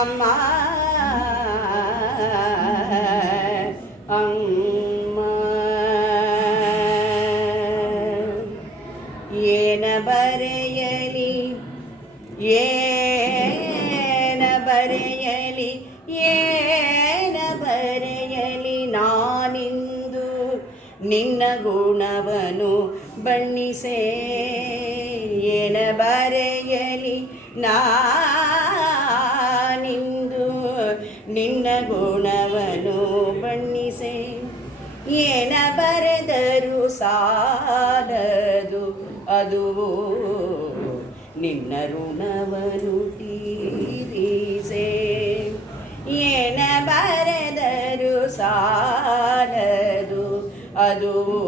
ಅಮ್ಮ. ಅಮ್ಮ. ಏನ ಬರೆಯಲಿ? ಏನ ಬರೆಯಲಿ? ಏನ ಬರೆಯಲಿ? ನಾನಿಂದು ನಿನ್ನ ಗುಣವನು ಬಣ್ಣಿಸೆ. ಏನ ಬರೆಯಲಿ? ನಾನಿಂದು ಏನ ಬರೆದರು ಸಾಲದು ಅದು. ನಿನ್ನ ಋಣವನು ತೀರಿಸೆ. ಏನ ಬರೆದರು ಸಾಲದು ಅದು.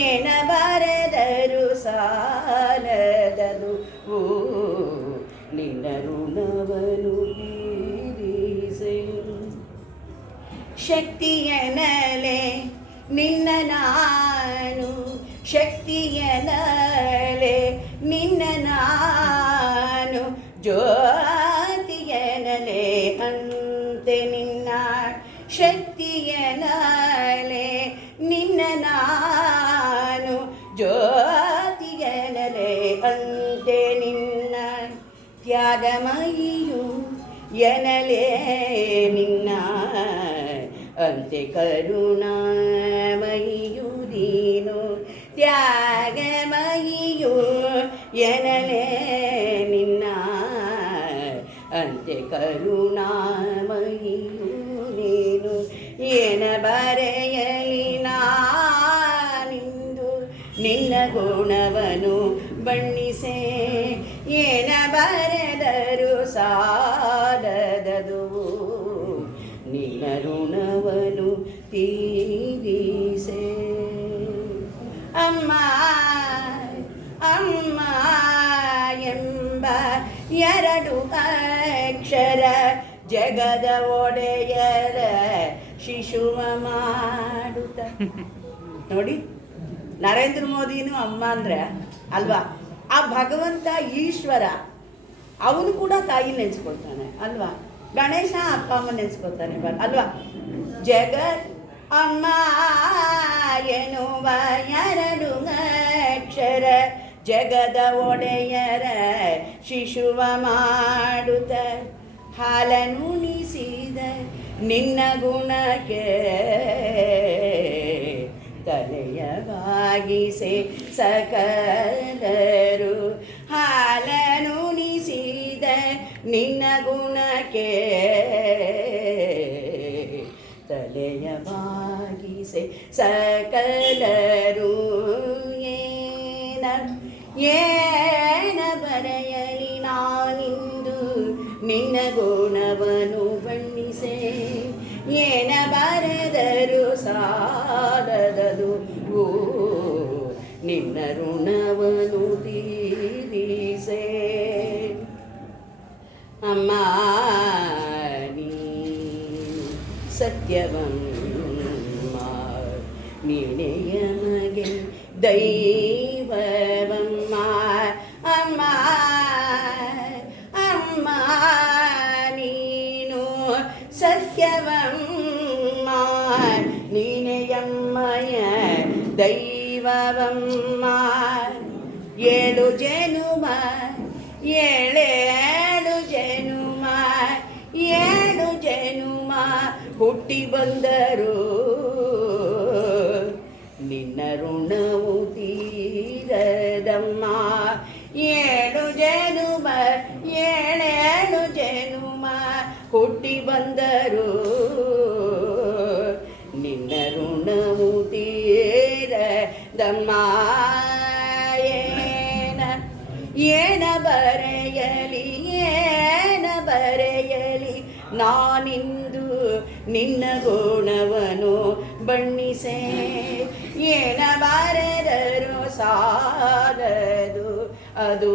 ಏನ ಬರೆದರು ಸಾಲದದು? ಓ ನಿನ್ನ ಋಣವನು ತೀರಿಸೆ ಶಕ್ತಿಯನಲೆ ನಿನ್ನ ನಾನು ಶಕ್ತಿಯನಲೆ ನಿನ್ನ ನಾನು. ತ್ಯಾಗಮಯಿಯು ಎನಲೇ ನಿನ್ನ ಅಂತೆ ಕರುಣಾಮಯಿಯು ನೀನು ತ್ಯಾಗಮಯಿಯು ಎನಲೇ ನಿನ್ನ ಅಂತೆ ಕರುಣಾಮಯಿಯು ನೀನು ಏನ ಬರೆಯಲಿ ಗುಣವನು ಬಣ್ಣಿಸೆ. ಏನ ಬರೆದರು ಸಾಲದದು. ನಿನ್ನ ಋಣವನು ತೀರಿಸೆ. ಅಮ್ಮ ಅಮ್ಮ ಎಂಬ ಎರಡು ಅಕ್ಷರ ಜಗದ ಒಡೆಯರ ಶಿಶುವ ಮಾಡುತ್ತ. ನೋಡಿ. ನರೇಂದ್ರ ಮೋದಿನೂ ಅಮ್ಮ ಅಂದ್ರೆ ಅಲ್ವಾ? ಆ ಭಗವಂತ ಈಶ್ವರ, ಅವನು ಕೂಡ ತಾಯಿ ನೆನೆಸ್ಕೊಳ್ತಾನೆ, ಅಲ್ವಾ? ಗಣೇಶ ಅಪ್ಪ ಅಮ್ಮ ನೆನೆಸ್ಕೊಳ್ತಾನೆ ಅಲ್ವಾ? ಜಗತ್ ಅಮ್ಮ ಎನ್ನುವ ಎರಡು ಅಕ್ಷರ, ಜಗದ ಒಡೆಯರ ಶಿಶುವ ಮಾಡುತ್ತ. ಹಾಲನುಣಿಸಿದ ನಿನ್ನ ಗುಣಕ್ಕೆ ಬಾಗಿಸೆ ಸಕಲರು ಹಾಲನುಣಿಸಿದ ನಿನ್ನ ಗುಣಕ್ಕೆ ತಲೆಯ ಬಾಗಿಸೆ ಸಕಲರು ಏನ ಏನ ಬರೆಯಲಿ ನಾನಿಂದು ನಿನ್ನ ಗುಣವನು ಬಣ್ಣಿಸೆ, ಏನ ಬರೆದರು ಸಾಲದದು ನಿನ್ನ ಋಣವನು ತೀರಿಸೆ ಅಮ್ಮ ನೀ ಸತ್ಯವಮ್ಮ ನೀನೆಯ ಮಗೆ ದೈವವಮ್ಮ ಅಮ್ಮ ಅಮ್ಮ ನೀನು ಸತ್ಯವಮ್ಮ ನೀನೆಯಮ್ಮಯ ದೈವವಮ್ಮ ಏಳು ಜನುಮ ಏಳೇಳು ಜನುಮ ಏಳು ಜನುಮ ಹುಟ್ಟಿ ಬಂದರು. ನಿನ್ನ ಋಣವು ತೀರದಮ್ಮ. ಏಳು ಜನುಮ ಏಳೇಳು ಜನುಮ ಹುಟ್ಟಿ ಬಂದರು. ನಿನ್ನ ಋಣವು ತೀರದಮ್ಮ ಏನ ಏನ ಬರೆಯಲಿ ಏನ ಬರೆಯಲಿ ನಾನಿಂದು ನಿನ್ನ ಗುಣವನು ಬಣ್ಣಿಸೆ. ಏನ ಬಾರದರು ಸಾಲದು ಅದು